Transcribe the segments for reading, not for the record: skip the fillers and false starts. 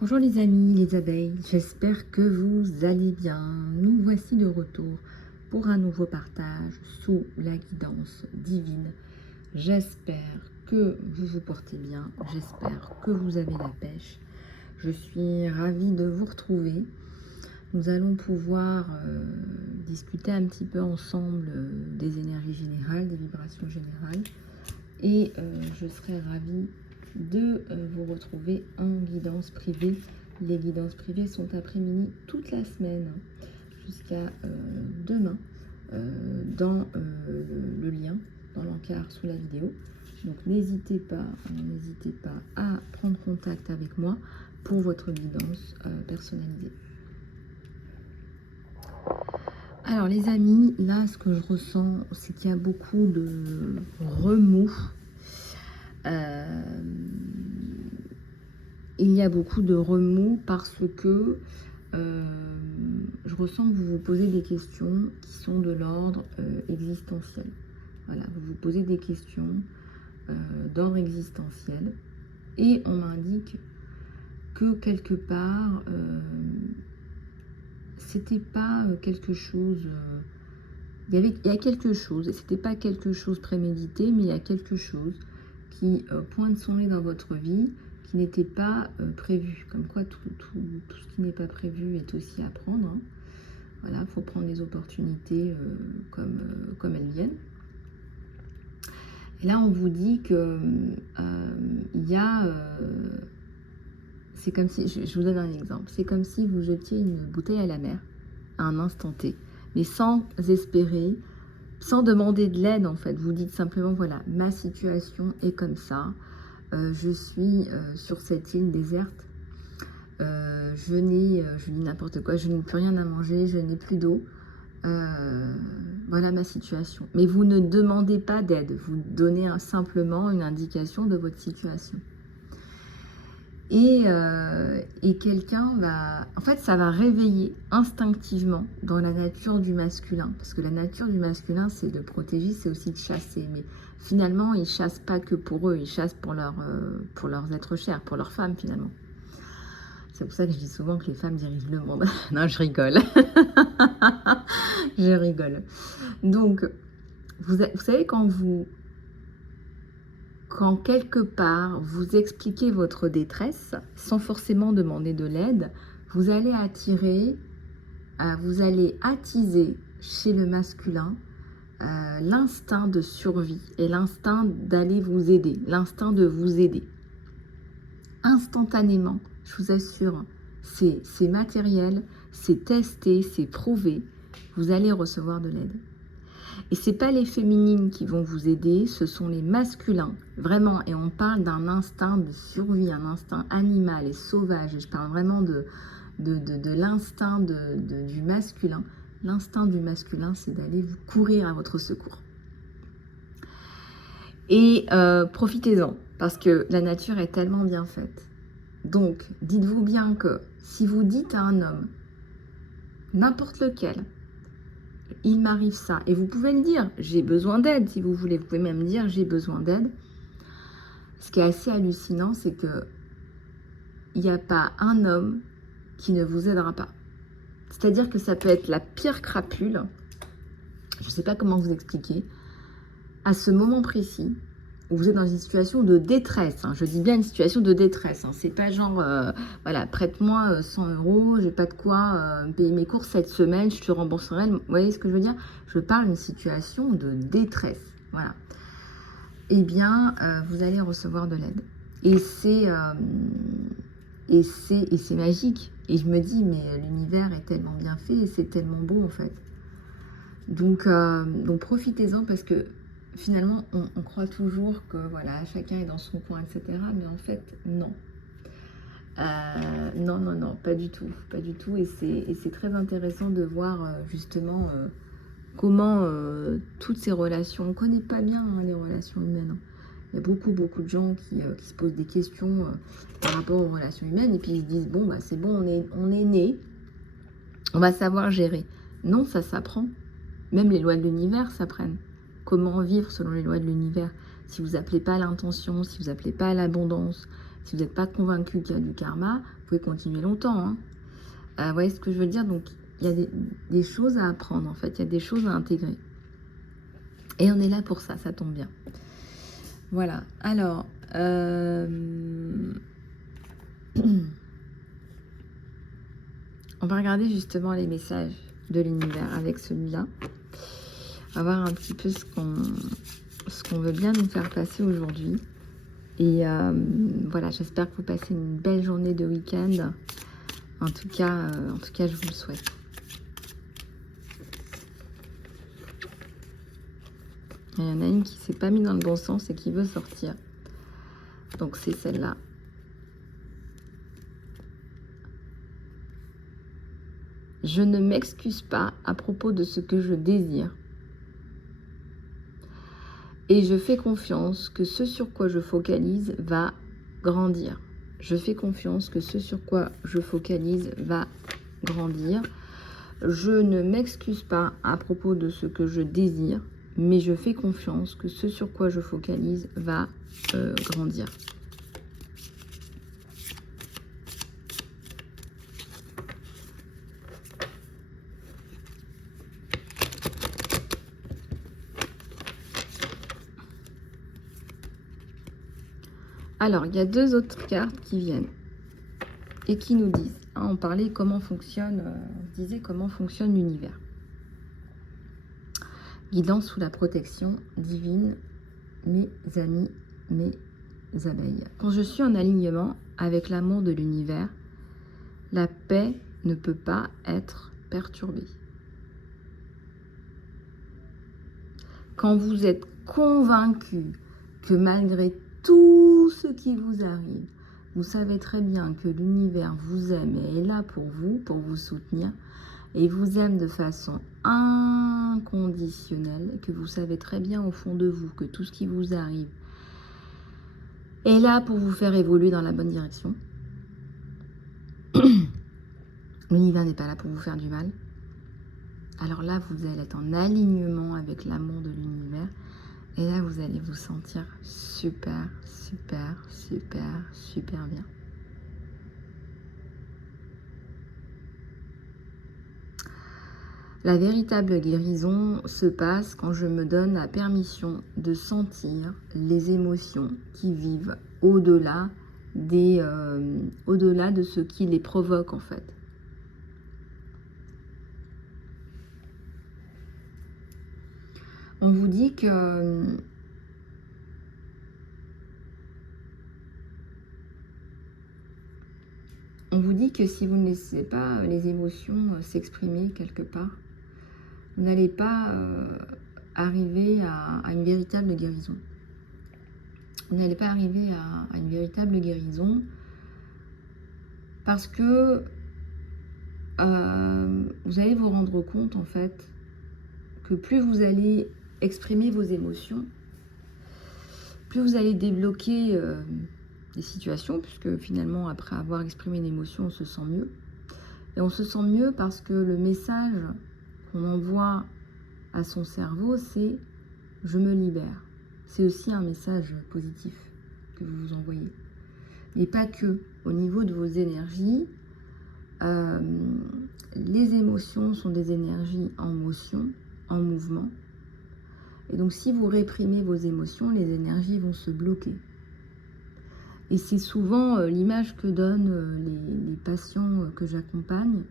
Bonjour les amis, les abeilles, j'espère que vous allez bien. Nous voici de retour pour un nouveau partage sous la guidance divine. J'espère que vous vous portez bien, j'espère que vous avez la pêche. Je suis ravie de vous retrouver. Nous allons pouvoir discuter un petit peu ensemble des énergies générales, des vibrations générales. Et je serai ravie de vous retrouver en guidance privée. Les guidances privées sont après-midi toute la semaine jusqu'à demain dans le lien, dans l'encart sous la vidéo. Donc n'hésitez pas à prendre contact avec moi pour votre guidance personnalisée. Alors les amis, là ce que je ressens, c'est qu'il y a beaucoup de remous. Il y a beaucoup de remous parce que je ressens que vous vous posez des questions qui sont de l'ordre existentiel. Voilà, vous vous posez des questions d'ordre existentiel et on m'indique que quelque part c'était pas quelque chose. Il y a quelque chose, et c'était pas quelque chose prémédité, mais il y a quelque chose qui pointe son nez dans votre vie, qui n'était pas prévu. Comme quoi, tout ce qui n'est pas prévu est aussi à prendre. Hein. Voilà, il faut prendre les opportunités comme elles viennent. Et là, on vous dit que il y a... c'est comme si, je vous donne un exemple, c'est comme si vous jetiez une bouteille à la mer à un instant T, mais sans espérer, sans demander de l'aide en fait. Vous dites simplement, voilà, ma situation est comme ça, je suis sur cette île déserte, je dis n'importe quoi, je n'ai plus rien à manger, je n'ai plus d'eau, voilà ma situation. Mais vous ne demandez pas d'aide, vous donnez simplement une indication de votre situation. Et quelqu'un va... En fait, ça va réveiller instinctivement dans la nature du masculin. Parce que la nature du masculin, c'est de protéger, c'est aussi de chasser. Mais finalement, ils ne chassent pas que pour eux, ils chassent pour leurs êtres chers, pour leurs femmes finalement. C'est pour ça que je dis souvent que les femmes dirigent le monde. Non, je rigole. Je rigole. Donc, vous savez, quand quelque part vous expliquez votre détresse sans forcément demander de l'aide, vous allez attiser chez le masculin l'instinct de survie et l'instinct d'aller vous aider, l'instinct de vous aider. Instantanément, je vous assure, c'est matériel, c'est testé, c'est prouvé, vous allez recevoir de l'aide. Et ce n'est pas les féminines qui vont vous aider, ce sont les masculins, vraiment. Et on parle d'un instinct de survie, un instinct animal et sauvage. Et je parle vraiment de l'instinct du masculin. L'instinct du masculin, c'est d'aller vous courir à votre secours. Et profitez-en, parce que la nature est tellement bien faite. Donc, dites-vous bien que si vous dites à un homme, n'importe lequel, il m'arrive ça, et vous pouvez le dire, j'ai besoin d'aide si vous voulez, vous pouvez même dire j'ai besoin d'aide. Ce qui est assez hallucinant, c'est que il n'y a pas un homme qui ne vous aidera pas. C'est-à-dire que ça peut être la pire crapule, je ne sais pas comment vous expliquer, à ce moment précis, où vous êtes dans une situation de détresse, hein. Je dis bien une situation de détresse, hein. C'est pas genre, voilà, prête-moi 100 €, j'ai pas de quoi payer mes courses cette semaine, je te rembourserai, vous voyez ce que je veux dire? Je parle d'une situation de détresse, voilà. Eh bien, vous allez recevoir de l'aide. Et c'est magique. Et je me dis, mais l'univers est tellement bien fait, et c'est tellement beau en fait. Donc profitez-en parce que finalement, on croit toujours que voilà, chacun est dans son coin, etc. Mais en fait, non. Non, pas du tout. Pas du tout. Et c'est très intéressant de voir justement comment toutes ces relations, on ne connaît pas bien hein, les relations humaines. Hein. Il y a beaucoup de gens qui se posent des questions par rapport aux relations humaines et puis ils se disent, bon, bah, c'est bon, on est né, on va savoir gérer. Non, ça s'apprend. Même les lois de l'univers s'apprennent. Comment vivre selon les lois de l'univers? Si vous n'appelez pas à l'intention, si vous n'appelez pas à l'abondance, Si vous n'êtes pas convaincu qu'il y a du karma, vous pouvez continuer longtemps. Hein. Vous voyez ce que je veux dire? Donc, il y a des choses à apprendre, en fait. Il y a des choses à intégrer. Et on est là pour ça, ça tombe bien. Voilà. Alors, on va regarder justement les messages de l'univers avec celui-là. On va voir un petit peu ce qu'on veut bien nous faire passer aujourd'hui. Et voilà, j'espère que vous passez une belle journée de week-end. En tout cas, je vous le souhaite. Il y en a une qui ne s'est pas mise dans le bon sens et qui veut sortir. Donc c'est celle-là. Je ne m'excuse pas à propos de ce que je désire. Et je fais confiance que ce sur quoi je focalise va grandir. Je fais confiance que ce sur quoi je focalise va grandir. Je ne m'excuse pas à propos de ce que je désire, mais je fais confiance que ce sur quoi je focalise va grandir. Alors, il y a deux autres cartes qui viennent et qui nous disent, hein, on parlait comment fonctionne, on disait comment fonctionne l'univers. Guidance sous la protection divine, mes amis, mes abeilles. Quand je suis en alignement avec l'amour de l'univers, la paix ne peut pas être perturbée. Quand vous êtes convaincu que malgré tout ce qui vous arrive, vous savez très bien que l'univers vous aime et est là pour vous soutenir, et vous aime de façon inconditionnelle, que vous savez très bien au fond de vous que tout ce qui vous arrive est là pour vous faire évoluer dans la bonne direction. L'univers n'est pas là pour vous faire du mal. Alors là, vous allez être en alignement avec l'amour de l'univers. Et là, vous allez vous sentir super, super, super, super bien. La véritable guérison se passe quand je me donne la permission de sentir les émotions qui vivent au-delà au-delà de ce qui les provoque en fait. On vous dit que si vous ne laissez pas les émotions s'exprimer quelque part, vous n'allez pas arriver à une véritable guérison. Vous n'allez pas arriver à une véritable guérison parce que vous allez vous rendre compte en fait que plus vous allez exprimer vos émotions, plus vous allez débloquer des situations, puisque finalement après avoir exprimé une émotion, on se sent mieux. Et on se sent mieux parce que le message qu'on envoie à son cerveau, c'est « je me libère ». C'est aussi un message positif que vous vous envoyez. Mais pas que. Au niveau de vos énergies, les émotions sont des énergies en motion, en mouvement. Et donc si vous réprimez vos émotions, les énergies vont se bloquer. Et c'est souvent l'image que donnent les patients que j'accompagne,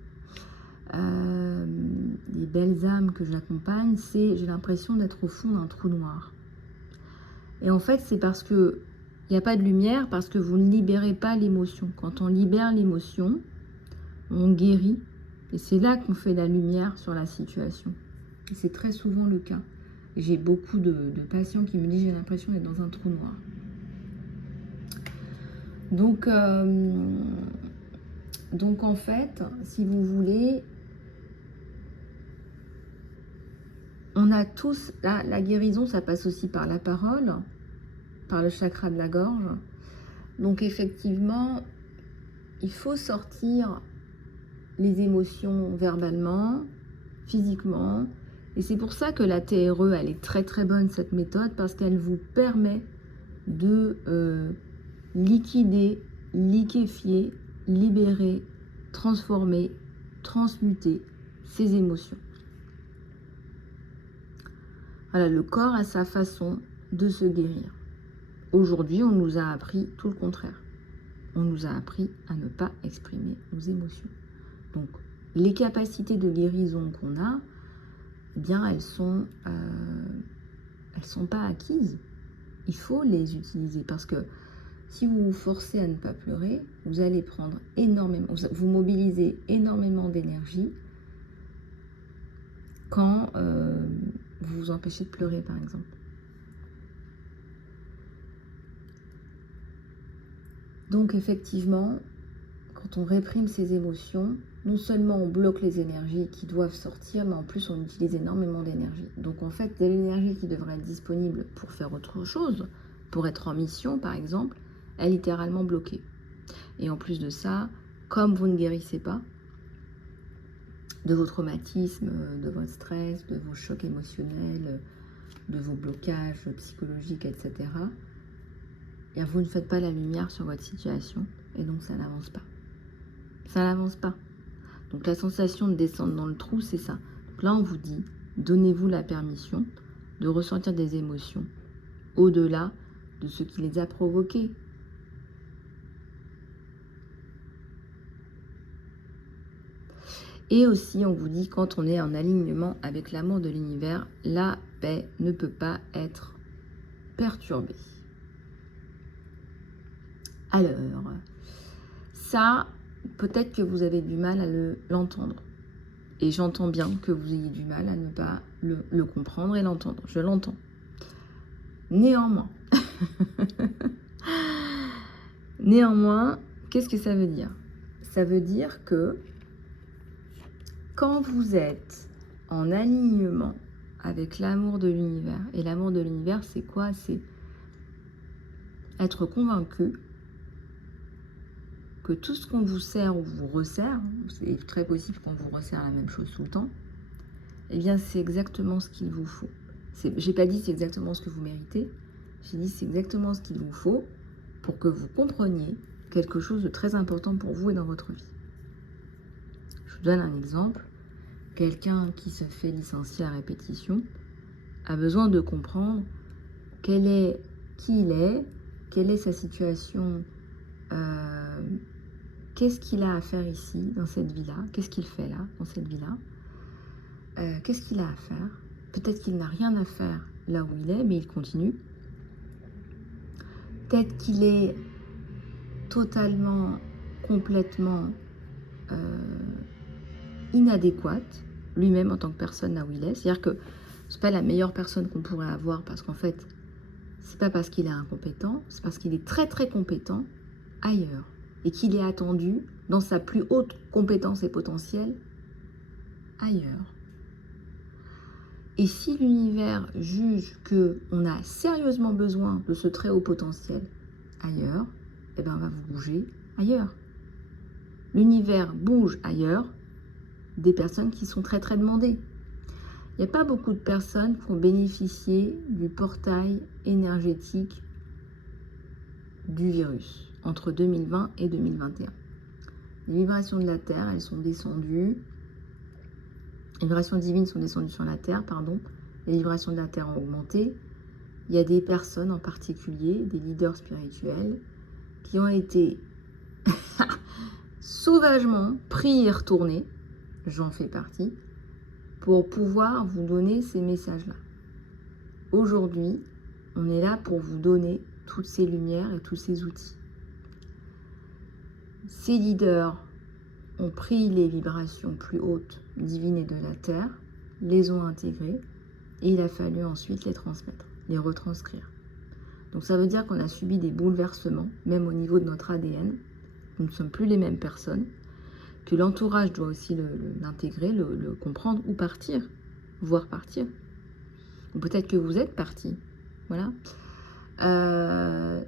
les belles âmes que j'accompagne, c'est j'ai l'impression d'être au fond d'un trou noir. Et en fait, c'est parce que il n'y a pas de lumière, parce que vous ne libérez pas l'émotion. Quand on libère l'émotion, on guérit. Et c'est là qu'on fait la lumière sur la situation. Et c'est très souvent le cas. J'ai beaucoup de patients qui me disent j'ai l'impression d'être dans un trou noir. Donc en fait, si vous voulez, on a tous, la guérison, ça passe aussi par la parole, par le chakra de la gorge. Donc effectivement, il faut sortir les émotions verbalement, physiquement. Et c'est pour ça que la TRE, elle est très très bonne cette méthode, parce qu'elle vous permet de liquider, liquéfier, libérer, transformer, transmuter ses émotions. Voilà, le corps a sa façon de se guérir. Aujourd'hui, on nous a appris tout le contraire. On nous a appris à ne pas exprimer nos émotions. Donc, les capacités de guérison qu'on a, eh bien, elles sont pas acquises. Il faut les utiliser parce que si vous vous forcez à ne pas pleurer, vous allez prendre énormément, vous mobilisez énormément d'énergie quand vous vous empêchez de pleurer, par exemple. Donc, effectivement, quand on réprime ses émotions, non seulement on bloque les énergies qui doivent sortir, mais en plus on utilise énormément d'énergie. Donc en fait, de l'énergie qui devrait être disponible pour faire autre chose, pour être en mission par exemple, est littéralement bloquée. Et en plus de ça, comme vous ne guérissez pas de vos traumatismes, de votre stress, de vos chocs émotionnels, de vos blocages psychologiques, etc., et vous ne faites pas la lumière sur votre situation, et donc ça n'avance pas. Ça n'avance pas. Donc la sensation de descendre dans le trou, c'est ça. Donc là, on vous dit, donnez-vous la permission de ressentir des émotions au-delà de ce qui les a provoquées. Et aussi, on vous dit, quand on est en alignement avec l'amour de l'univers, la paix ne peut pas être perturbée. Alors, ça, peut-être que vous avez du mal à l'entendre. Et j'entends bien que vous ayez du mal à ne pas le comprendre et l'entendre. Je l'entends. Néanmoins, qu'est-ce que ça veut dire? Ça veut dire que quand vous êtes en alignement avec l'amour de l'univers, et l'amour de l'univers, c'est quoi? C'est être convaincu que tout ce qu'on vous sert ou vous resserre, c'est très possible qu'on vous resserre la même chose tout le temps, eh bien c'est exactement ce qu'il vous faut. J'ai pas dit c'est exactement ce que vous méritez, j'ai dit c'est exactement ce qu'il vous faut pour que vous compreniez quelque chose de très important pour vous et dans votre vie. Je vous donne un exemple. Quelqu'un qui se fait licencier à répétition a besoin de comprendre qui il est, quelle est sa situation, qu'est-ce qu'il a à faire ici, dans cette vie-là, qu'est-ce qu'il fait là, dans cette vie-là, qu'est-ce qu'il a à faire. Peut-être qu'il n'a rien à faire là où il est, mais il continue. Peut-être qu'il est totalement, complètement inadéquat, lui-même en tant que personne là où il est. C'est-à-dire que c'est pas la meilleure personne qu'on pourrait avoir parce qu'en fait, c'est pas parce qu'il est incompétent, c'est parce qu'il est très très compétent ailleurs et qu'il est attendu dans sa plus haute compétence et potentiel ailleurs. Et si l'univers juge qu'on a sérieusement besoin de ce très haut potentiel ailleurs, eh ben on va vous bouger ailleurs. L'univers bouge ailleurs des personnes qui sont très très demandées. Il n'y a pas beaucoup de personnes qui ont bénéficié du portail énergétique du virus entre 2020 et 2021. Les vibrations de la Terre, elles sont descendues. Les vibrations divines sont descendues sur la Terre, pardon. Les vibrations de la Terre ont augmenté. Il y a des personnes en particulier, des leaders spirituels, qui ont été sauvagement pris et retournés, j'en fais partie, pour pouvoir vous donner ces messages-là. Aujourd'hui, on est là pour vous donner toutes ces lumières et tous ces outils. Ces leaders ont pris les vibrations plus hautes, divines et de la Terre, les ont intégrées, et il a fallu ensuite les transmettre, les retranscrire. Donc ça veut dire qu'on a subi des bouleversements, même au niveau de notre ADN. Nous ne sommes plus les mêmes personnes, que l'entourage doit aussi l'intégrer, le comprendre ou partir, voire partir. Ou peut-être que vous êtes parti, voilà.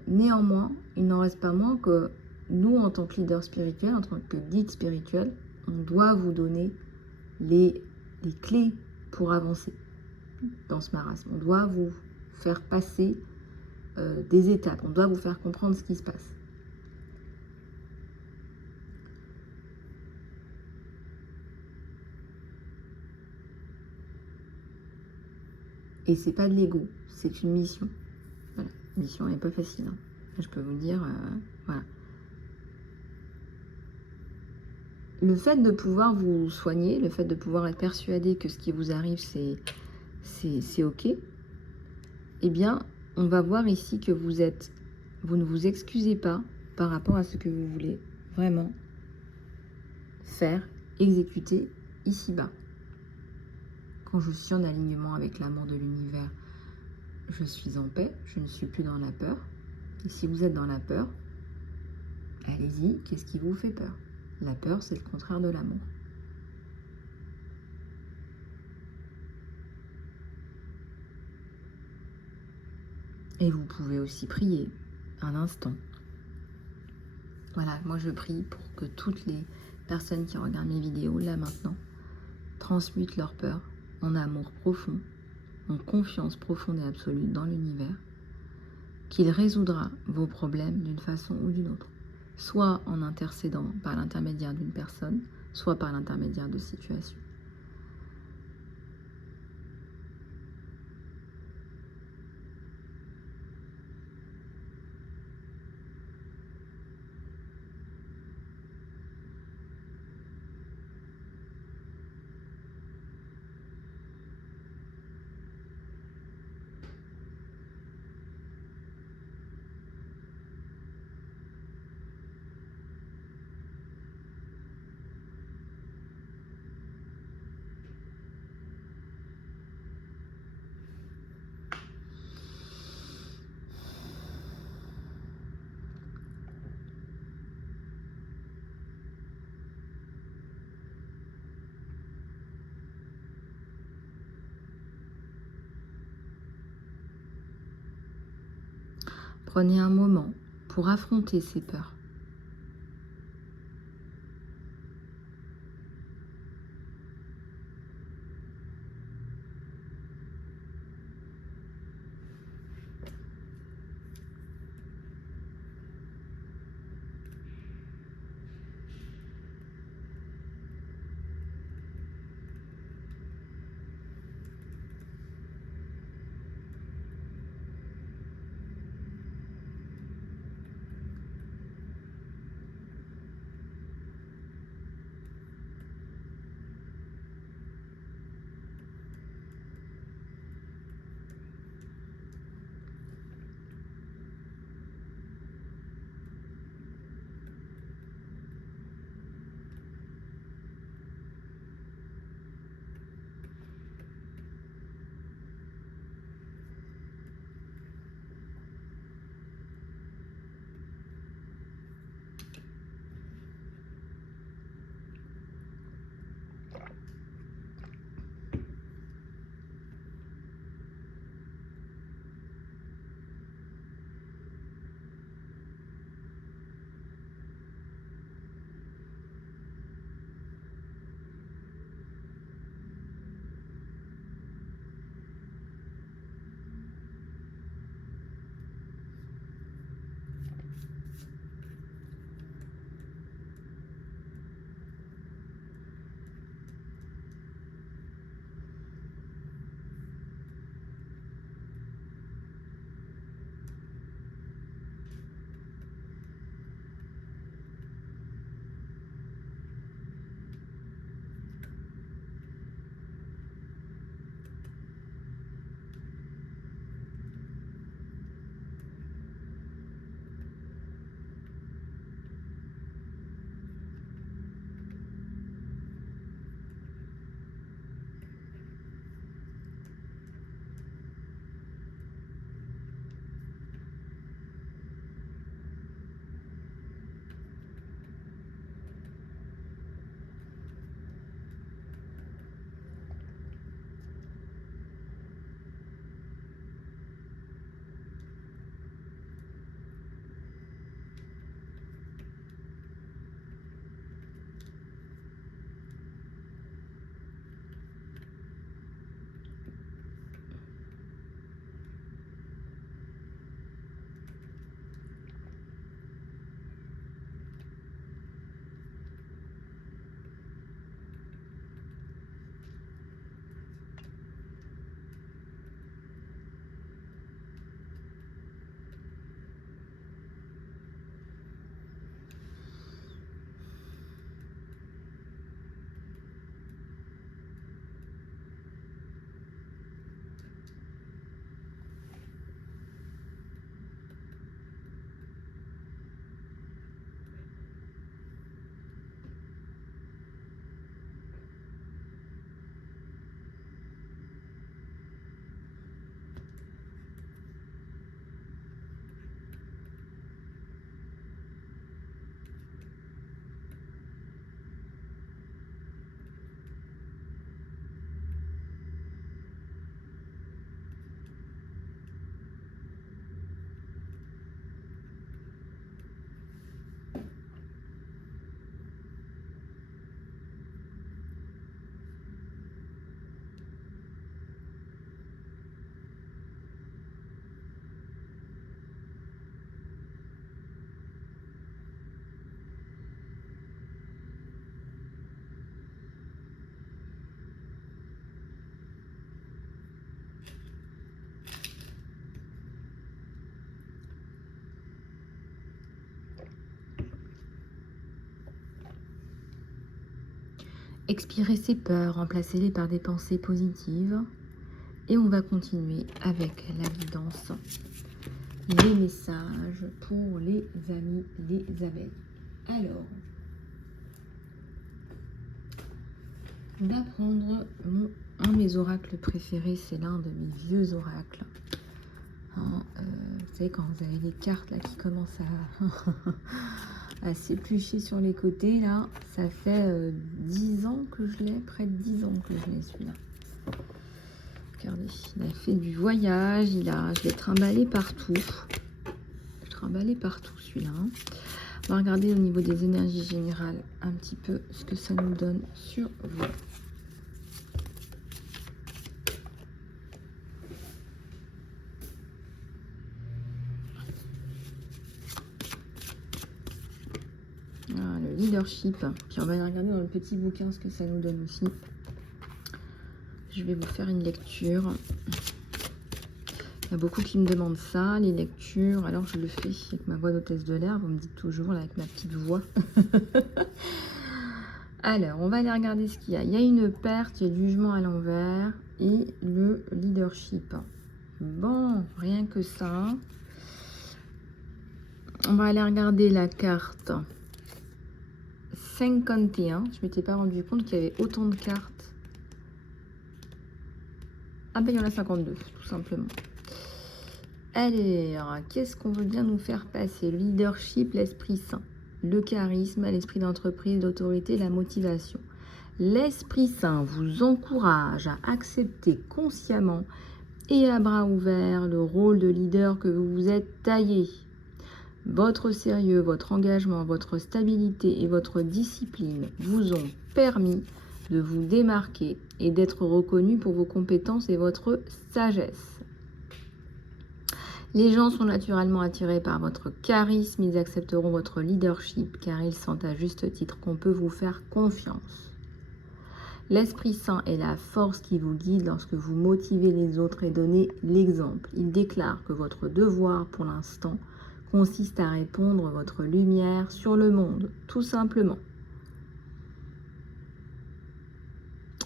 Néanmoins, il n'en reste pas moins que nous, en tant que leader spirituel, en tant que guide spirituel, on doit vous donner les clés pour avancer dans ce marasme. On doit vous faire passer des étapes. On doit vous faire comprendre ce qui se passe. Et c'est pas de l'ego, c'est une mission. Voilà, mission n'est pas facile. Hein. Je peux vous dire, voilà. Le fait de pouvoir vous soigner, le fait de pouvoir être persuadé que ce qui vous arrive, c'est ok, eh bien, on va voir ici que vous ne vous excusez pas par rapport à ce que vous voulez vraiment faire, exécuter ici-bas. Quand je suis en alignement avec l'amour de l'univers, je suis en paix, je ne suis plus dans la peur. Et si vous êtes dans la peur, allez-y, qu'est-ce qui vous fait peur? La peur, c'est le contraire de l'amour. Et vous pouvez aussi prier un instant. Voilà, moi je prie pour que toutes les personnes qui regardent mes vidéos, là maintenant, transmutent leur peur en amour profond, en confiance profonde et absolue dans l'univers, qu'il résoudra vos problèmes d'une façon ou d'une autre, soit en intercédant par l'intermédiaire d'une personne, soit par l'intermédiaire de situations. Prenez un moment pour affronter ces peurs. Expirer ses peurs, remplacez-les par des pensées positives. Et on va continuer avec la guidance, les messages pour les amis, les abeilles. Alors, on va prendre un de mes oracles préférés, c'est l'un de mes vieux oracles. Hein, vous savez, quand vous avez les cartes là qui commencent à s'éplucher sur les côtés, là, ça fait 10 ans que je l'ai, près de 10 ans que je l'ai celui-là. Regardez, il a fait du voyage, je l'ai trimballé partout. Je l'ai trimballé partout celui-là. On va regarder au niveau des énergies générales un petit peu ce que ça nous donne sur vous. Ah, le leadership. Puis on va regarder dans le petit bouquin ce que ça nous donne aussi. Je vais vous faire une lecture. Il y a beaucoup qui me demandent ça, les lectures. Alors je le fais avec ma voix d'hôtesse de l'air. Vous me dites toujours là, avec ma petite voix. Alors, on va aller regarder ce qu'il y a. Il y a une perte, il y a le jugement à l'envers et le leadership. Bon, rien que ça. On va aller regarder la carte 51. Je ne m'étais pas rendu compte qu'il y avait autant de cartes. Ah ben il y en a 52, tout simplement. Alors, qu'est-ce qu'on veut bien nous faire passer? Le leadership, l'esprit saint. Le charisme, l'esprit d'entreprise, d'autorité, la motivation. L'Esprit Saint vous encourage à accepter consciemment et à bras ouverts le rôle de leader que vous vous êtes taillé. Votre sérieux, votre engagement, votre stabilité et votre discipline vous ont permis de vous démarquer et d'être reconnu pour vos compétences et votre sagesse. Les gens sont naturellement attirés par votre charisme, ils accepteront votre leadership car ils sentent à juste titre qu'on peut vous faire confiance. L'Esprit Saint est la force qui vous guide lorsque vous motivez les autres et donnez l'exemple. Il déclare que votre devoir pour l'instant consiste à répandre votre lumière sur le monde, tout simplement.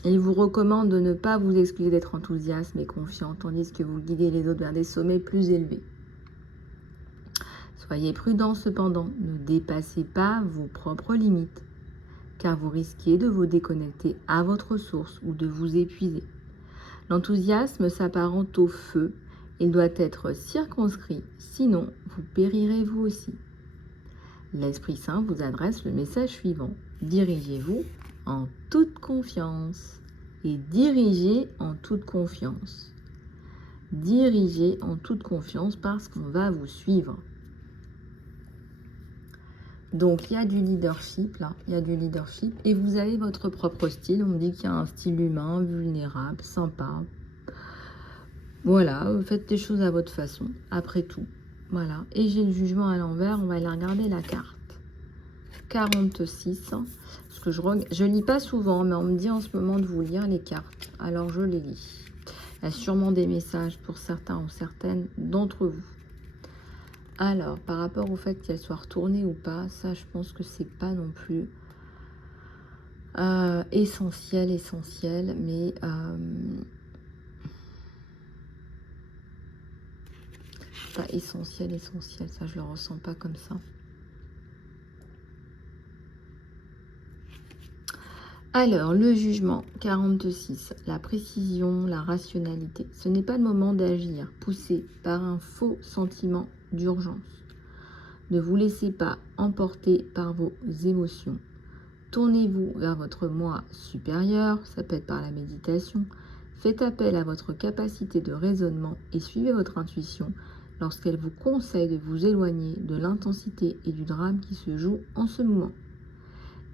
Il vous recommande de ne pas vous excuser d'être enthousiaste et confiant, tandis que vous guidez les autres vers des sommets plus élevés. Soyez prudents cependant, ne dépassez pas vos propres limites, car vous risquez de vous déconnecter à votre source ou de vous épuiser. L'enthousiasme s'apparente au feu, il doit être circonscrit, sinon vous périrez vous aussi. L'Esprit Saint vous adresse le message suivant. Dirigez-vous en toute confiance et dirigez en toute confiance. Dirigez en toute confiance parce qu'on va vous suivre. Donc il y a du leadership là, il y a du leadership et vous avez votre propre style. On me dit qu'il y a un style humain, vulnérable, sympa. Voilà, faites les choses à votre façon, après tout. Voilà, et j'ai le jugement à l'envers, on va aller regarder la carte. 46, parce que je lis pas souvent, mais on me dit en ce moment de vous lire les cartes, alors je les lis. Il y a sûrement des messages pour certains ou certaines d'entre vous. Alors, par rapport au fait qu'elle soit retournée ou pas, ça je pense que c'est pas non plus essentiel, mais pas essentiel, ça je le ressens pas comme ça. Alors, le jugement, 46, la précision, la rationalité. Ce n'est pas le moment d'agir, poussé par un faux sentiment d'urgence. Ne vous laissez pas emporter par vos émotions. Tournez-vous vers votre moi supérieur, ça peut être par la méditation. Faites appel à votre capacité de raisonnement et suivez votre intuition lorsqu'elle vous conseille de vous éloigner de l'intensité et du drame qui se joue en ce moment.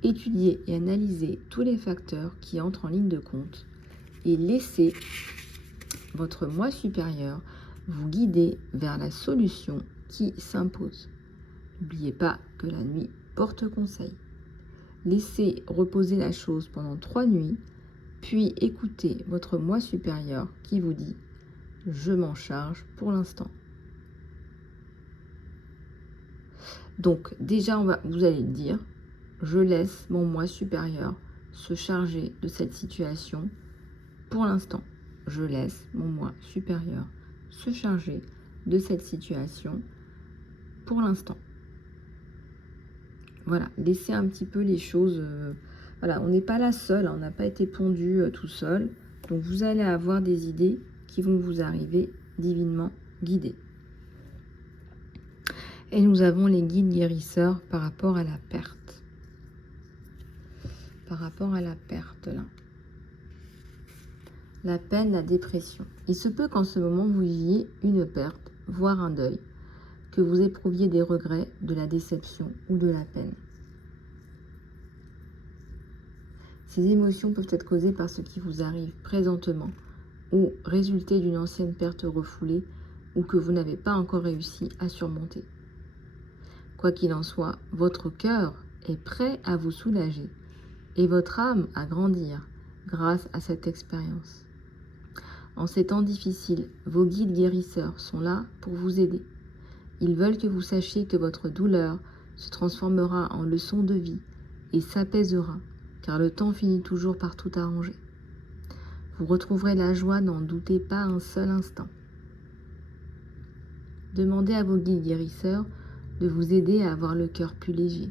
Étudiez et analysez tous les facteurs qui entrent en ligne de compte et laissez votre moi supérieur vous guider vers la solution qui s'impose. N'oubliez pas que la nuit porte conseil. Laissez reposer la chose pendant 3 nuits, puis écoutez votre moi supérieur qui vous dit « Je m'en charge pour l'instant ». Donc déjà, vous allez le dire. Je laisse mon moi supérieur se charger de cette situation pour l'instant. Je laisse mon moi supérieur se charger de cette situation pour l'instant. Voilà, laissez un petit peu les choses... voilà, on n'est pas là seul, on n'a pas été pondu tout seul. Donc vous allez avoir des idées qui vont vous arriver divinement guidées. Et nous avons les guides guérisseurs par rapport à la perte. Par rapport à la perte, là. La peine, la dépression. Il se peut qu'en ce moment, vous viviez une perte, voire un deuil, que vous éprouviez des regrets, de la déception ou de la peine. Ces émotions peuvent être causées par ce qui vous arrive présentement ou résulter d'une ancienne perte refoulée ou que vous n'avez pas encore réussi à surmonter. Quoi qu'il en soit, votre cœur est prêt à vous soulager et votre âme à grandir grâce à cette expérience. En ces temps difficiles, vos guides guérisseurs sont là pour vous aider. Ils veulent que vous sachiez que votre douleur se transformera en leçon de vie et s'apaisera, car le temps finit toujours par tout arranger. Vous retrouverez la joie, n'en doutez pas un seul instant. Demandez à vos guides guérisseurs de vous aider à avoir le cœur plus léger.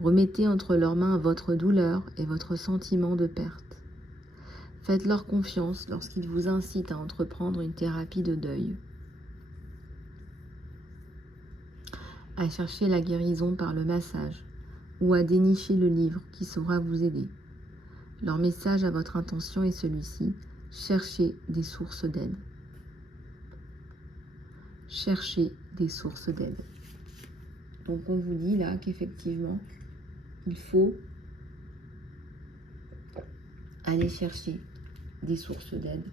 Remettez entre leurs mains votre douleur et votre sentiment de perte. Faites-leur confiance lorsqu'ils vous incitent à entreprendre une thérapie de deuil. À chercher la guérison par le massage ou à dénicher le livre qui saura vous aider. Leur message à votre intention est celui-ci: cherchez des sources d'aide. Cherchez des sources d'aide. Donc on vous dit là qu'effectivement, il faut aller chercher des sources d'aide.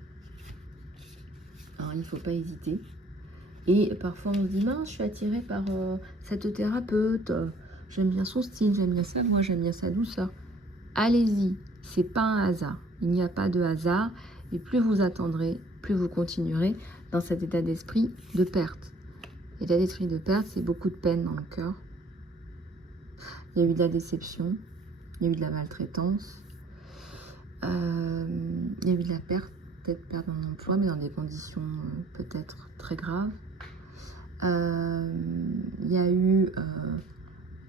Alors il ne faut pas hésiter. Et parfois on se dit, mince, je suis attirée par cette thérapeute, j'aime bien son style, j'aime bien sa voix, j'aime bien sa douceur. Allez-y, c'est pas un hasard. Il n'y a pas de hasard. Et plus vous attendrez, plus vous continuerez dans cet état d'esprit de perte. L'état d'esprit de perte, c'est beaucoup de peine dans le cœur. Il y a eu de la déception, il y a eu de la maltraitance, il y a eu de la perte, peut-être perdre un emploi, mais dans des conditions peut-être très graves. Il y a eu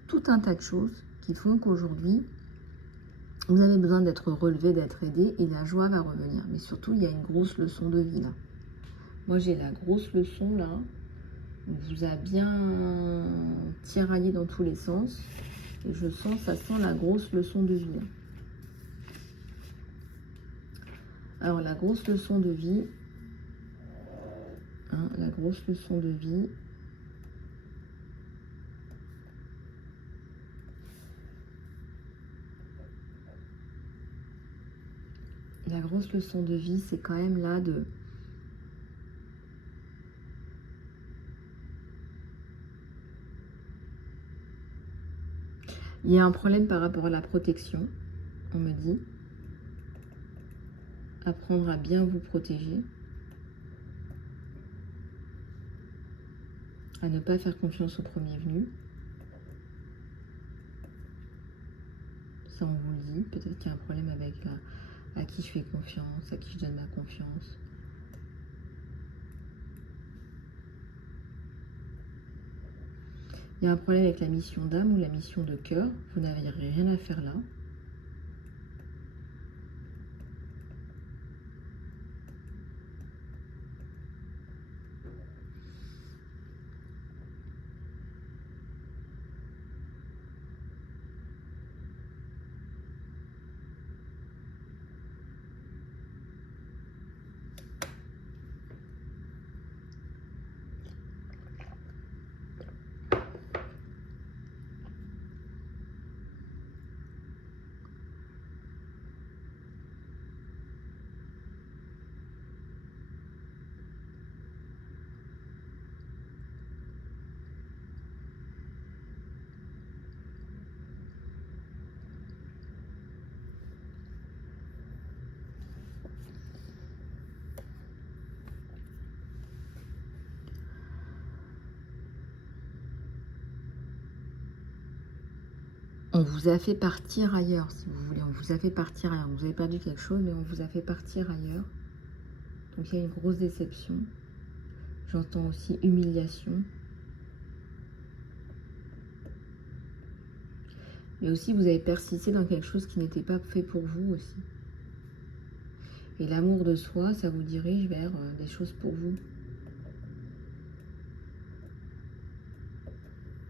tout un tas de choses qui font qu'aujourd'hui, vous avez besoin d'être relevé, d'être aidé, et la joie va revenir. Mais surtout, il y a une grosse leçon de vie là. Moi, j'ai la grosse leçon là. On vous a bien tiraillé dans tous les sens. Et je sens, ça sent la grosse leçon de vie là. Alors, la grosse leçon de vie. Hein, la grosse leçon de vie. La grosse leçon de vie, c'est quand même là de... Il y a un problème par rapport à la protection, on me dit. Apprendre à bien vous protéger. À ne pas faire confiance au premier venu. Ça, on vous le dit. Peut-être qu'il y a un problème avec à qui je fais confiance, à qui je donne ma confiance. Il y a un problème avec la mission d'âme ou la mission de cœur. Vous n'avez rien à faire là. On vous a fait partir ailleurs, si vous voulez. On vous a fait partir ailleurs. Vous avez perdu quelque chose, mais on vous a fait partir ailleurs. Donc il y a une grosse déception. J'entends aussi humiliation. Mais aussi, vous avez persisté dans quelque chose qui n'était pas fait pour vous aussi. Et l'amour de soi, ça vous dirige vers des choses pour vous.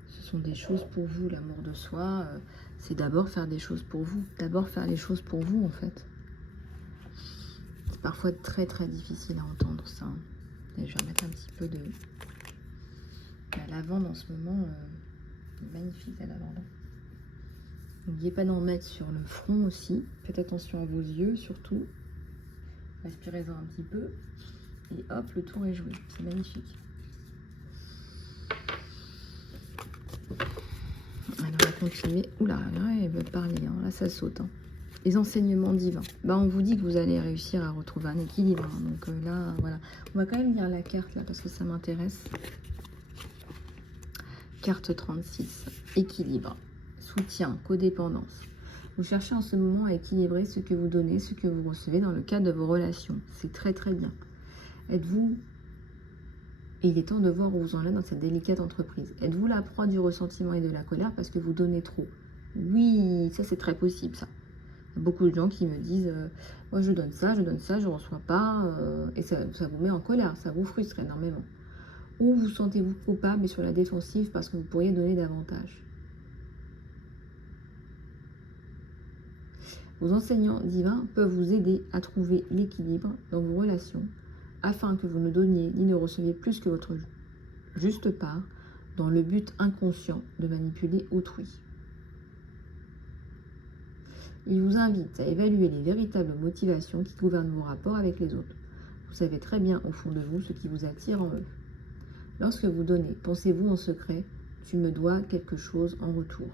Ce sont des choses pour vous, l'amour de soi. C'est d'abord faire des choses pour vous. D'abord faire les choses pour vous, en fait. C'est parfois très très difficile à entendre ça. Et je vais remettre un petit peu de la lavande en ce moment. Magnifique la lavande. N'oubliez pas d'en mettre sur le front aussi. Faites attention à vos yeux surtout. Respirez-en un petit peu. Et hop, le tour est joué. C'est magnifique. Alors, on va continuer. Oula, elle veut parler. Hein. Là, ça saute. Hein. Les enseignements divins. Bah, on vous dit que vous allez réussir à retrouver un équilibre. Hein. Donc là, voilà. On va quand même lire la carte là parce que ça m'intéresse. Carte 36. Équilibre. Soutien. Codépendance. Vous cherchez en ce moment à équilibrer ce que vous donnez, ce que vous recevez dans le cadre de vos relations. C'est très très bien. Êtes-vous... Et il est temps de voir où vous en êtes dans cette délicate entreprise. Êtes-vous la proie du ressentiment et de la colère parce que vous donnez trop? Oui, ça c'est très possible ça. Il y a beaucoup de gens qui me disent moi je donne ça, je ne reçois pas. Et ça vous met en colère, ça vous frustre énormément. Ou vous sentez-vous coupable et sur la défensive parce que vous pourriez donner davantage. Vos enseignants divins peuvent vous aider à trouver l'équilibre dans vos relations afin que vous ne donniez ni ne receviez plus que votre juste part dans le but inconscient de manipuler autrui. Il vous invite à évaluer les véritables motivations qui gouvernent vos rapports avec les autres. Vous savez très bien au fond de vous ce qui vous attire en eux. Lorsque vous donnez, pensez-vous en secret, tu me dois quelque chose en retour.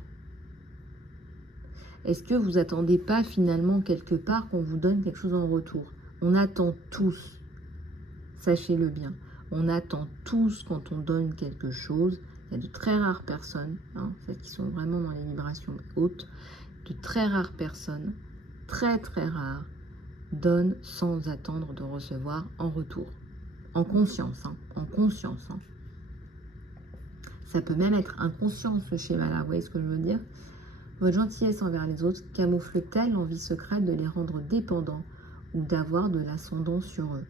Est-ce que vous attendez pas finalement quelque part qu'on vous donne quelque chose en retour? On attend tous, sachez-le bien, on attend tous quand on donne quelque chose. Il y a de très rares personnes, celles qui sont vraiment dans les vibrations hautes, de très rares personnes, très très rares, donnent sans attendre de recevoir en retour. En conscience, en conscience. Ça peut même être inconscient ce schéma-là, vous voyez ce que je veux dire? Votre gentillesse envers les autres camoufle-t-elle l'envie secrète de les rendre dépendants ou d'avoir de l'ascendant sur eux?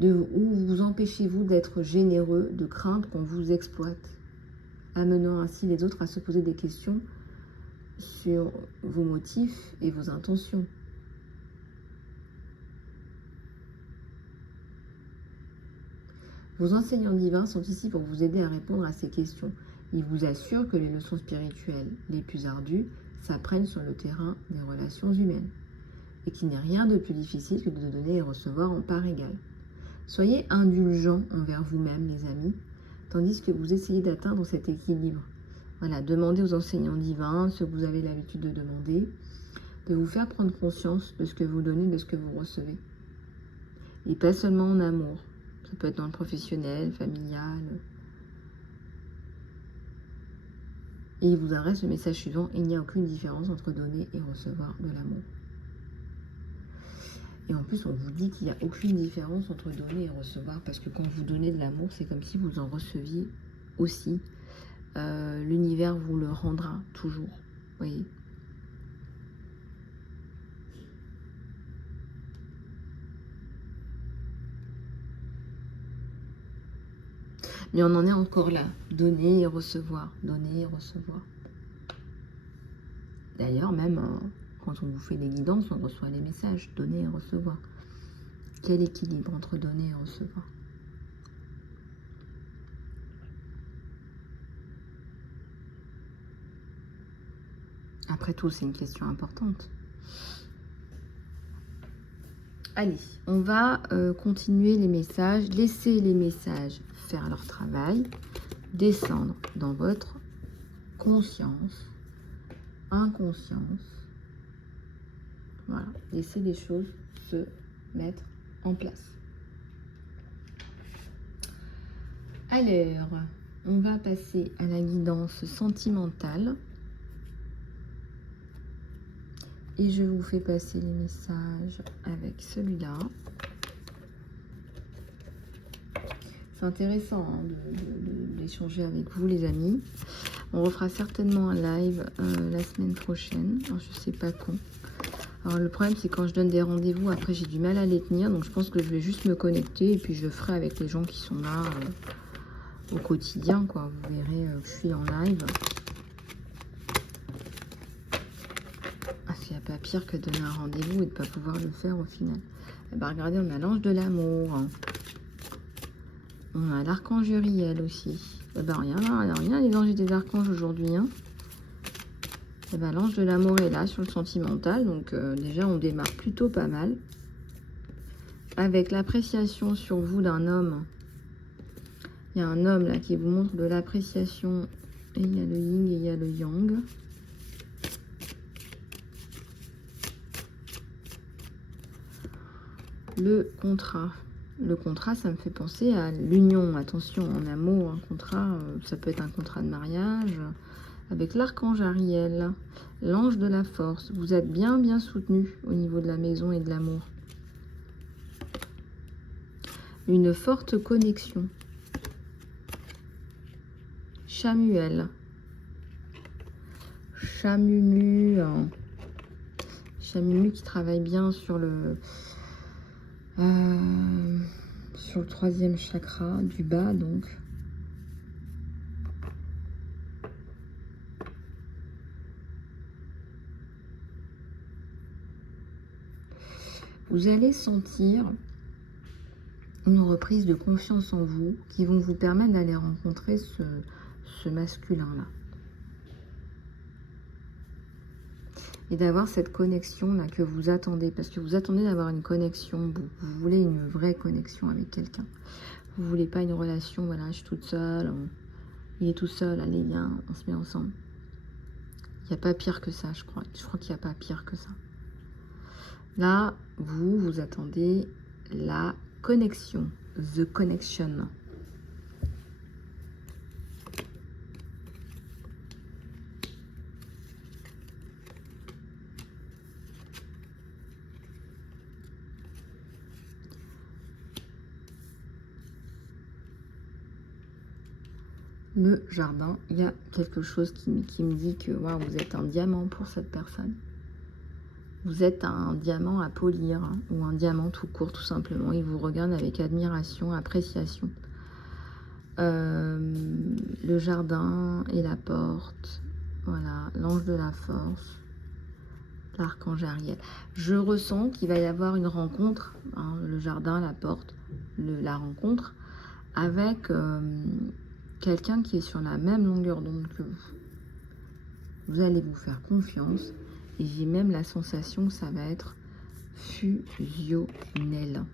Ou vous empêchez-vous d'être généreux de crainte qu'on vous exploite, amenant ainsi les autres à se poser des questions sur vos motifs et vos intentions? Vos enseignants divins sont ici pour vous aider à répondre à ces questions. Ils vous assurent que les leçons spirituelles les plus ardues s'apprennent sur le terrain des relations humaines et qu'il n'y a rien de plus difficile que de donner et recevoir en part égale. Soyez indulgents envers vous-même, les amis, tandis que vous essayez d'atteindre cet équilibre. Voilà, demandez aux enseignants divins ce que vous avez l'habitude de demander, de vous faire prendre conscience de ce que vous donnez, de ce que vous recevez. Et pas seulement en amour. Ça peut être dans le professionnel, familial. Et il vous adresse le message suivant: il n'y a aucune différence entre donner et recevoir de l'amour. Et en plus, on vous dit qu'il n'y a aucune différence entre donner et recevoir, parce que quand vous donnez de l'amour, c'est comme si vous en receviez aussi. L'univers vous le rendra toujours, voyez. Mais on en est encore là, donner et recevoir, donner et recevoir. D'ailleurs, même quand on vous fait des guidances, on reçoit les messages, donner et recevoir. Quel équilibre entre donner et recevoir? Après tout, c'est une question importante. Allez, on va continuer les messages, laisser les messages faire leur travail, descendre dans votre conscience, inconscience. Voilà, laisser les choses se mettre en place. Alors, on va passer à la guidance sentimentale. Et je vous fais passer les messages avec celui-là. C'est intéressant hein, d'échanger avec vous les amis. On refera certainement un live la semaine prochaine. Alors, je sais pas quand. Alors le problème c'est quand je donne des rendez-vous, après j'ai du mal à les tenir. Donc je pense que je vais juste me connecter et puis je ferai avec les gens qui sont là au quotidien. Quoi. Vous verrez que je suis en live. Ah, il n'y a pas pire que de donner un rendez-vous et de ne pas pouvoir le faire au final. Eh ben, regardez, on a l'ange de l'amour. Hein. On a l'archange Uriel aussi. Eh ben, rien les anges et des archanges aujourd'hui. Hein. Eh ben, l'ange de l'amour est là sur le sentimental. Donc déjà, on démarre plutôt pas mal. Avec l'appréciation sur vous d'un homme. Il y a un homme là qui vous montre de l'appréciation. Et il y a le yin et il y a le yang. Le contrat. Le contrat, ça me fait penser à l'union. Attention, en amour, un contrat, ça peut être un contrat de mariage. Avec l'archange Ariel, l'ange de la force. Vous êtes bien soutenu au niveau de la maison et de l'amour. Une forte connexion. Chamuel. Chamumu. Chamumu qui travaille bien sur le troisième chakra du bas donc. Vous allez sentir une reprise de confiance en vous qui vont vous permettre d'aller rencontrer ce masculin-là. Et d'avoir cette connexion-là que vous attendez. Parce que vous attendez d'avoir une connexion. Vous voulez une vraie connexion avec quelqu'un. Vous ne voulez pas une relation, voilà, je suis toute seule. Il est tout seul, allez, viens, on se met ensemble. Il n'y a pas pire que ça, je crois. Je crois qu'il n'y a pas pire que ça. Là, vous attendez la connexion. The connection. Le jardin, il y a quelque chose qui me dit que wow, vous êtes un diamant pour cette personne. Vous êtes un diamant à polir, hein, ou un diamant tout court, tout simplement. Il vous regarde avec admiration, appréciation. Le jardin et la porte. Voilà, l'ange de la force. L'archange Ariel. Je ressens qu'il va y avoir une rencontre, hein, le jardin, la porte, la rencontre, avec quelqu'un qui est sur la même longueur d'onde que vous. Vous allez vous faire confiance et j'ai même la sensation que ça va être fusionnel.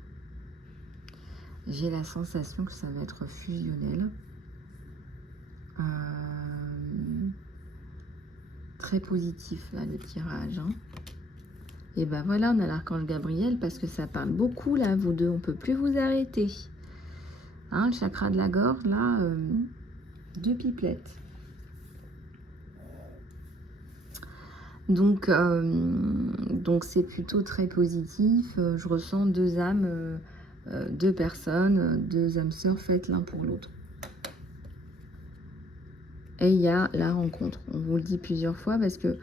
J'ai la sensation que ça va être fusionnel. Très positif là le tirage. Hein. Et ben voilà, on a l'archange Gabriel parce que ça parle beaucoup là, vous deux, on peut plus vous arrêter. Hein, le chakra de la gorge là, 2 pipelettes. Donc c'est plutôt très positif. Je ressens 2 âmes, 2 personnes, 2 âmes sœurs faites l'un pour l'autre. Et il y a la rencontre. On vous le dit plusieurs fois parce que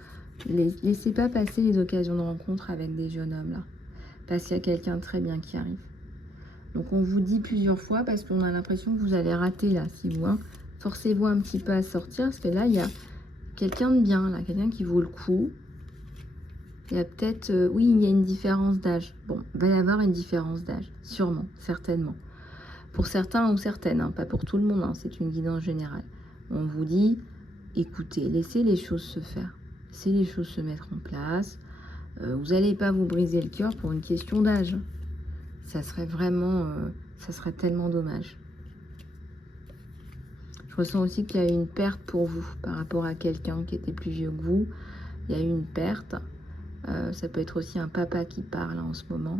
laissez pas passer les occasions de rencontre avec des jeunes hommes là. Parce qu'il y a quelqu'un de très bien qui arrive. Donc on vous dit plusieurs fois parce qu'on a l'impression que vous allez rater là. Si vous, hein, forcez-vous un petit peu à sortir parce que là il y a quelqu'un de bien là, quelqu'un qui vaut le coup. Il y a peut-être, oui, il y a une différence d'âge. Bon, il va y avoir une différence d'âge, sûrement, certainement. Pour certains ou certaines, hein, pas pour tout le monde, hein, c'est une guidance générale. On vous dit, écoutez, laissez les choses se faire, laissez les choses se mettre en place. Vous n'allez pas vous briser le cœur pour une question d'âge. Ça serait vraiment, ça serait tellement dommage. Je ressens aussi qu'il y a eu une perte pour vous par rapport à quelqu'un qui était plus vieux que vous. Il y a eu une perte. Ça peut être aussi un papa qui parle en ce moment.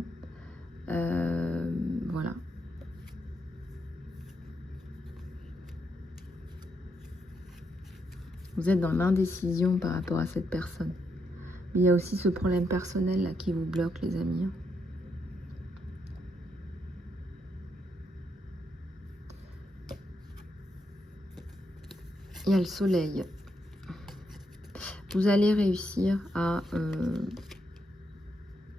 Voilà. Vous êtes dans l'indécision par rapport à cette personne. Mais il y a aussi ce problème personnel là qui vous bloque, les amis. Il y a le soleil. Vous allez réussir à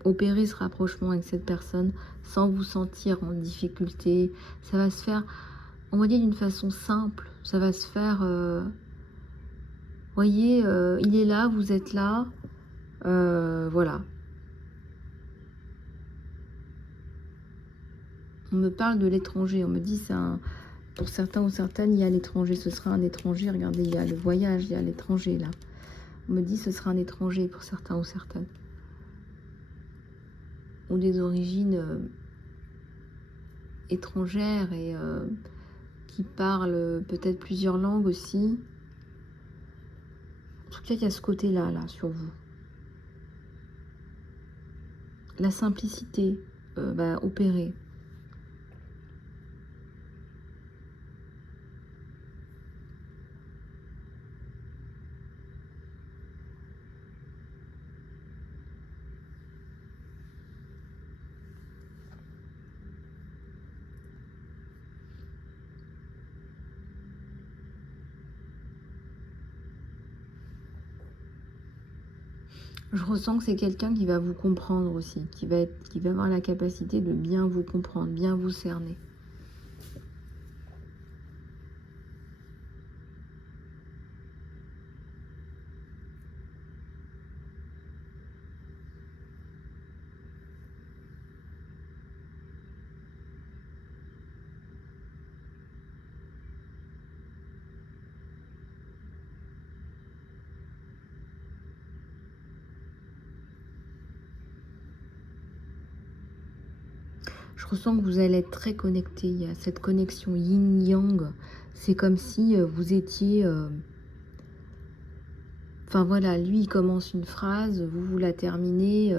opérer ce rapprochement avec cette personne sans vous sentir en difficulté. Ça va se faire, on va dire, d'une façon simple. Ça va se faire, voyez, il est là, vous êtes là, voilà. On me parle de l'étranger, on me dit c'est un... Pour certains ou certaines, il y a l'étranger, ce sera un étranger. Regardez, il y a le voyage, il y a l'étranger là. On me dit ce sera un étranger pour certains ou certaines. Ou des origines étrangères et qui parlent peut-être plusieurs langues aussi. En tout cas, il y a ce côté-là, là, sur vous. La simplicité va opérer. Je ressens que c'est quelqu'un qui va vous comprendre aussi, qui va avoir la capacité de bien vous comprendre, bien vous cerner. Je ressens que vous allez être très connecté. Il y a cette connexion yin-yang. C'est comme si vous étiez... Enfin voilà, lui il commence une phrase, vous la terminez.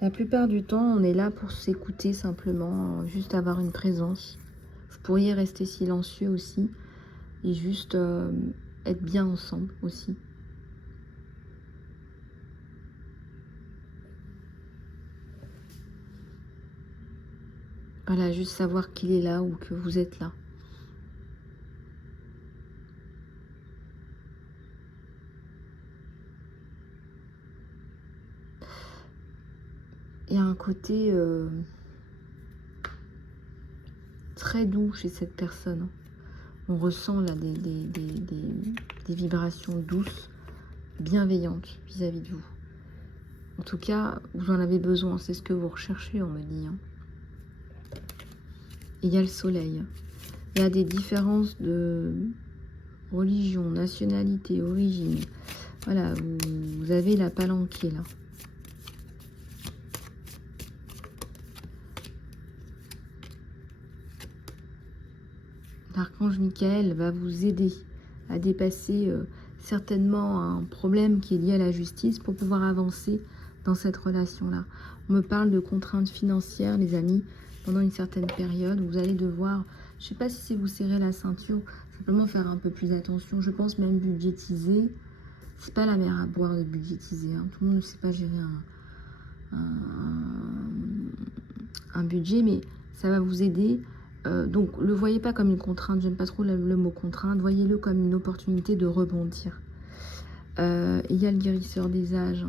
La plupart du temps, on est là pour s'écouter simplement, juste avoir une présence. Vous pourriez rester silencieux aussi et juste être bien ensemble aussi. Voilà, juste savoir qu'il est là ou que vous êtes là. Il y a un côté très doux chez cette personne. On ressent là des vibrations douces, bienveillantes vis-à-vis de vous. En tout cas, vous en avez besoin, c'est ce que vous recherchez, on me dit. Et il y a le soleil. Il y a des différences de religion, nationalité, origine. Voilà, vous avez la palanquée là. L'archange Michael va vous aider à dépasser certainement un problème qui est lié à la justice pour pouvoir avancer dans cette relation-là. On me parle de contraintes financières, les amis, pendant une certaine période. Vous allez devoir, je ne sais pas si c'est vous serrer la ceinture, simplement faire un peu plus attention. Je pense même budgétiser. C'est pas la mer à boire de budgétiser. Hein. Tout le monde ne sait pas gérer un budget, mais ça va vous aider. Donc, le voyez pas comme une contrainte, j'aime pas trop le mot contrainte, voyez-le comme une opportunité de rebondir. Il y a le guérisseur des âges.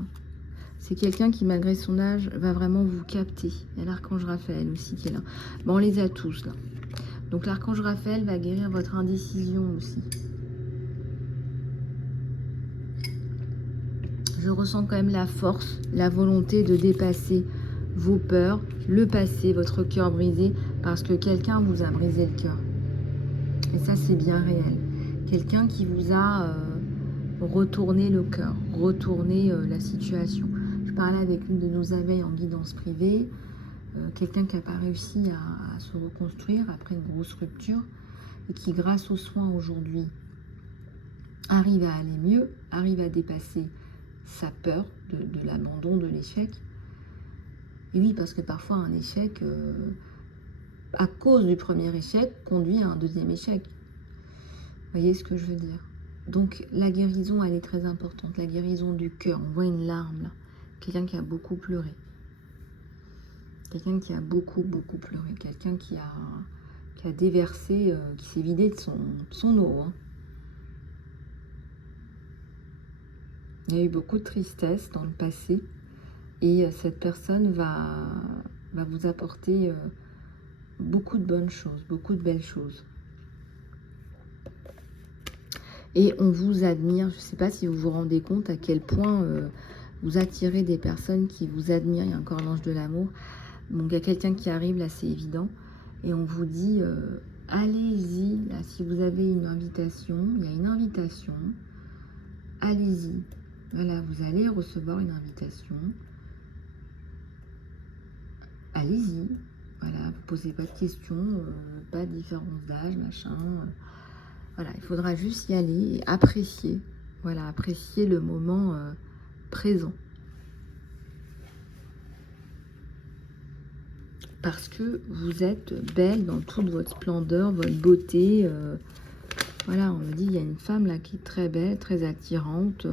C'est quelqu'un qui, malgré son âge, va vraiment vous capter. Il y a l'archange Raphaël aussi qui est là. Bon, on les a tous là. Donc, l'archange Raphaël va guérir votre indécision aussi. Je ressens quand même la force, la volonté de dépasser vos peurs, le passé, votre cœur brisé, parce que quelqu'un vous a brisé le cœur. Et ça, c'est bien réel. Quelqu'un qui vous a retourné le cœur, retourné la situation. Je parlais avec l'une de nos abeilles en guidance privée, quelqu'un qui n'a pas réussi à se reconstruire après une grosse rupture, et qui, grâce aux soins aujourd'hui, arrive à aller mieux, arrive à dépasser sa peur de l'abandon, de l'échec. Et oui, parce que parfois un échec, à cause du premier échec, conduit à un deuxième échec. Vous voyez ce que je veux dire? Donc la guérison, elle est très importante. La guérison du cœur. On voit une larme là. Quelqu'un qui a beaucoup pleuré. Quelqu'un qui a beaucoup pleuré. Quelqu'un qui a déversé, qui s'est vidé de son eau. Hein. Il y a eu beaucoup de tristesse dans le passé. Et cette personne va vous apporter beaucoup de bonnes choses, beaucoup de belles choses. Et on vous admire. Je ne sais pas si vous vous rendez compte à quel point vous attirez des personnes qui vous admirent. Il y a encore l'ange de l'amour. Donc il y a quelqu'un qui arrive, là c'est évident. Et on vous dit, allez-y. Là, si vous avez une invitation, il y a une invitation. Allez-y. Voilà, vous allez recevoir une invitation. Allez-y. Voilà, vous ne posez pas de questions, pas de différence d'âge, machin. Voilà, il faudra juste y aller et apprécier. Voilà, apprécier le moment présent. Parce que vous êtes belle dans toute votre splendeur, votre beauté. Voilà, on me dit, il y a une femme là qui est très belle, très attirante,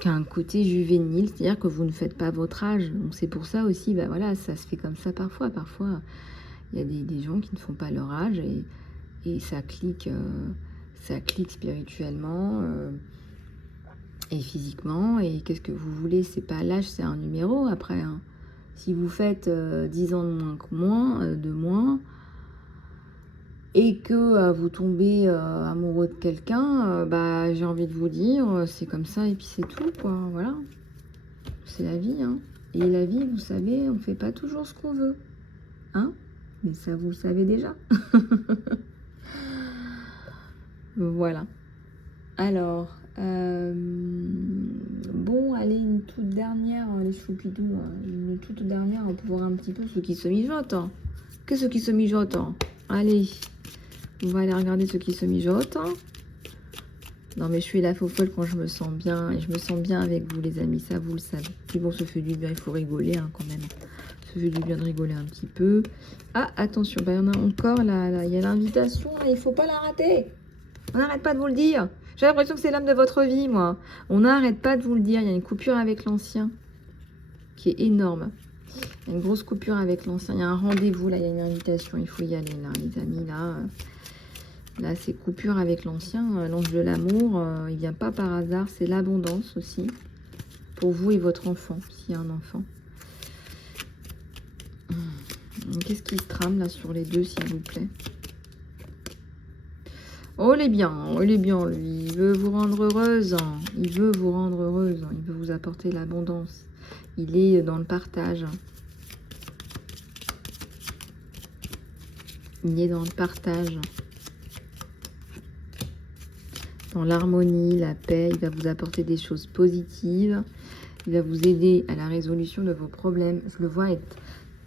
qui a un côté juvénile, c'est-à-dire que vous ne faites pas votre âge. Donc c'est pour ça aussi, bah voilà, ça se fait comme ça parfois. Parfois, il y a des gens qui ne font pas leur âge et ça clique spirituellement et physiquement. Et qu'est-ce que vous voulez? C'est pas l'âge, c'est un numéro après. Hein. Si vous faites 10 ans de moins, et que vous tombez amoureux de quelqu'un, bah, j'ai envie de vous dire, c'est comme ça et puis c'est tout, quoi. Voilà. C'est la vie, hein. Et la vie, vous savez, on ne fait pas toujours ce qu'on veut. Hein? Mais ça, vous le savez déjà. Voilà. Alors, bon, allez, une toute dernière, les choupidous, une toute dernière pour voir un petit peu ceux qui se mijotent. Hein. Que ceux qui se mijotent. Hein. Allez, on va aller regarder ceux qui se mijotent. Hein. Non, mais je suis la faux folle quand je me sens bien, et je me sens bien avec vous, les amis, ça vous le savez. Puis bon, ça fait du bien, il faut rigoler hein, quand même. Ça fait du bien de rigoler un petit peu. Ah, attention, bah, il y en a encore, là, il y a l'invitation, il ne faut pas la rater. On n'arrête pas de vous le dire. J'ai l'impression que c'est l'homme de votre vie, moi. On n'arrête pas de vous le dire. Il y a une coupure avec l'ancien qui est énorme. Il y a une grosse coupure avec l'ancien. Il y a un rendez-vous, là. Il y a une invitation. Il faut y aller, là, les amis. Là c'est coupure avec l'ancien. L'ange de l'amour, il vient pas par hasard. C'est l'abondance aussi. Pour vous et votre enfant, s'il y a un enfant. Qu'est-ce qui se trame, là, sur les deux, s'il vous plaît? Oh, il est bien, lui. Il veut vous rendre heureuse. Il veut vous rendre heureuse. Il veut vous apporter l'abondance. Il est dans le partage. Il est dans le partage. Dans l'harmonie, la paix. Il va vous apporter des choses positives. Il va vous aider à la résolution de vos problèmes. Je le vois être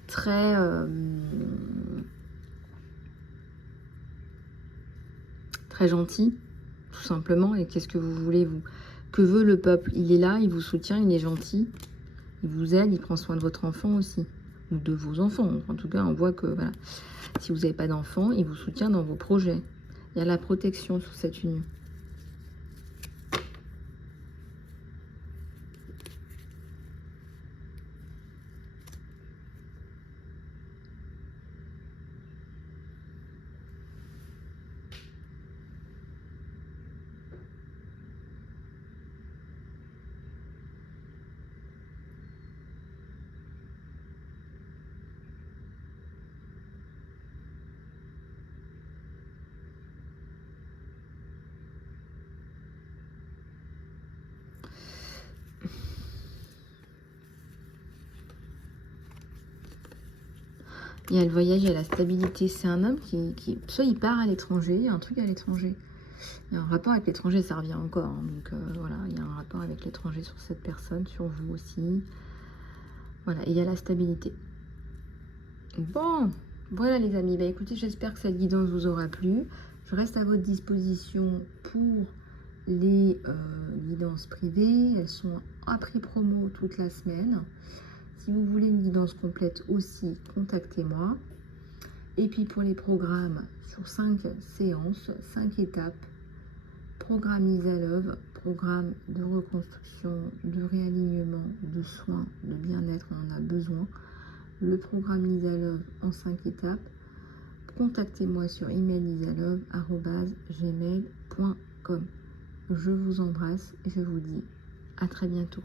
très... très gentil, tout simplement. Et qu'est-ce que vous voulez, vous? Que veut le peuple? Il est là, il vous soutient, il est gentil, il vous aide, il prend soin de votre enfant aussi, ou de vos enfants. En tout cas, on voit que, voilà, si vous n'avez pas d'enfant, il vous soutient dans vos projets. Il y a la protection sur cette union. Il y a le voyage, il y a la stabilité. C'est un homme qui soit il part à l'étranger, il y a un truc à l'étranger. Il y a un rapport avec l'étranger, ça revient encore. Hein, donc voilà, il y a un rapport avec l'étranger sur cette personne, sur vous aussi. Voilà, et il y a la stabilité. Bon, voilà les amis. Bah écoutez, j'espère que cette guidance vous aura plu. Je reste à votre disposition pour les guidances privées, elles sont à prix promo toute la semaine. Si vous voulez une guidance complète aussi, contactez-moi. Et puis pour les programmes sur 5 séances, 5 étapes, programme Lisa Love, programme de reconstruction, de réalignement, de soins, de bien-être, on en a besoin. Le programme Lisa Love en 5 étapes. Contactez-moi sur email lisalove@gmail.com. Je vous embrasse et je vous dis à très bientôt.